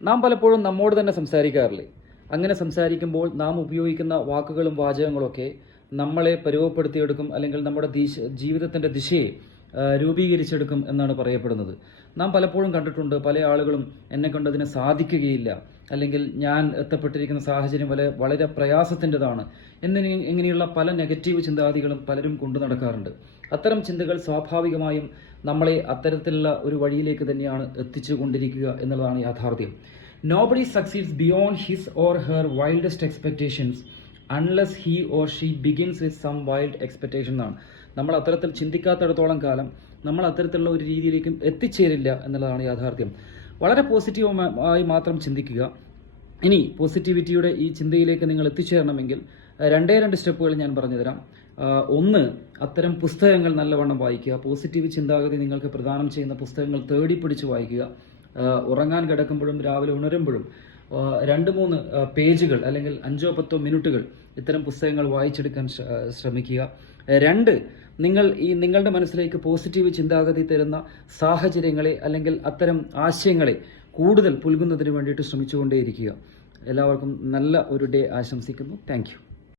നാം പലപ്പോഴും നമ്മോട് തന്നെ സംസാരിക്കാറില്ലേ? അങ്ങനെ സംസാരിക്കുമ്പോൾ നാം ഉപയോഗിക്കുന്ന വാക്കുകളും വാചകങ്ങളൊക്കെ നമ്മളെ പരുവപ്പെടുത്തിയെടുക്കും, അല്ലെങ്കിൽ നമ്മുടെ ജീവിതത്തിൻ്റെ ദിശയെ രൂപീകരിച്ചെടുക്കും എന്നാണ് പറയപ്പെടുന്നത്. നാം പലപ്പോഴും കണ്ടിട്ടുണ്ട്, പല ആളുകളും എന്നെ കൊണ്ടതിന് സാധിക്കുകയില്ല, അല്ലെങ്കിൽ ഞാൻ എത്തപ്പെട്ടിരിക്കുന്ന സാഹചര്യം വളരെ പ്രയാസത്തിൻ്റെതാണ് ഇങ്ങനെയുള്ള പല നെഗറ്റീവ് ചിന്താഗതികളും പലരും കൊണ്ടു നടക്കാറുണ്ട്. അത്തരം ചിന്തകൾ സ്വാഭാവികമായും നമ്മളെ അത്തരത്തിലുള്ള ഒരു വഴിയിലേക്ക് തന്നെയാണ് എത്തിച്ചു കൊണ്ടിരിക്കുക എന്നുള്ളതാണ് യാഥാർത്ഥ്യം. Nobody succeeds beyond his or her wildest expectations unless he or she begins with some wild expectation എന്നാണ്. നമ്മൾ അത്തരത്തിൽ ചിന്തിക്കാത്തിടത്തോളം കാലം നമ്മൾ അത്തരത്തിലുള്ള ഒരു രീതിയിലേക്കും എത്തിച്ചേരില്ല എന്നുള്ളതാണ് യാഥാർത്ഥ്യം. വളരെ പോസിറ്റീവായി മാത്രം ചിന്തിക്കുക. ഇനി പോസിറ്റിവിറ്റിയുടെ ഈ ചിന്തയിലേക്ക് നിങ്ങൾ എത്തിച്ചേരണമെങ്കിൽ രണ്ട് സ്റ്റെപ്പുകൾ ഞാൻ പറഞ്ഞുതരാം. ഒന്ന്, അത്തരം പുസ്തകങ്ങൾ നല്ലവണ്ണം വായിക്കുക. പോസിറ്റീവ് ചിന്താഗതി നിങ്ങൾക്ക് പ്രദാനം ചെയ്യുന്ന പുസ്തകങ്ങൾ തേടി പിടിച്ച് വായിക്കുക. ഉറങ്ങാൻ കിടക്കുമ്പോഴും രാവിലെ ഉണരുമ്പോഴും 2-3 പേജുകൾ അല്ലെങ്കിൽ 5-10 മിനിറ്റുകൾ ഇത്തരം പുസ്തകങ്ങൾ വായിച്ചെടുക്കാൻ ശ്രമിക്കുക. 2, നിങ്ങളുടെ മനസ്സിലേക്ക് പോസിറ്റീവ് ചിന്താഗതി തരുന്ന സാഹചര്യങ്ങളെ അല്ലെങ്കിൽ അത്തരം ആശയങ്ങളെ കൂടുതൽ പുൽകുന്നതിന് വേണ്ടിയിട്ട് ശ്രമിച്ചുകൊണ്ടേയിരിക്കുക. എല്ലാവർക്കും നല്ല ഒരു ഡേ ആശംസിക്കുന്നു. Thank you.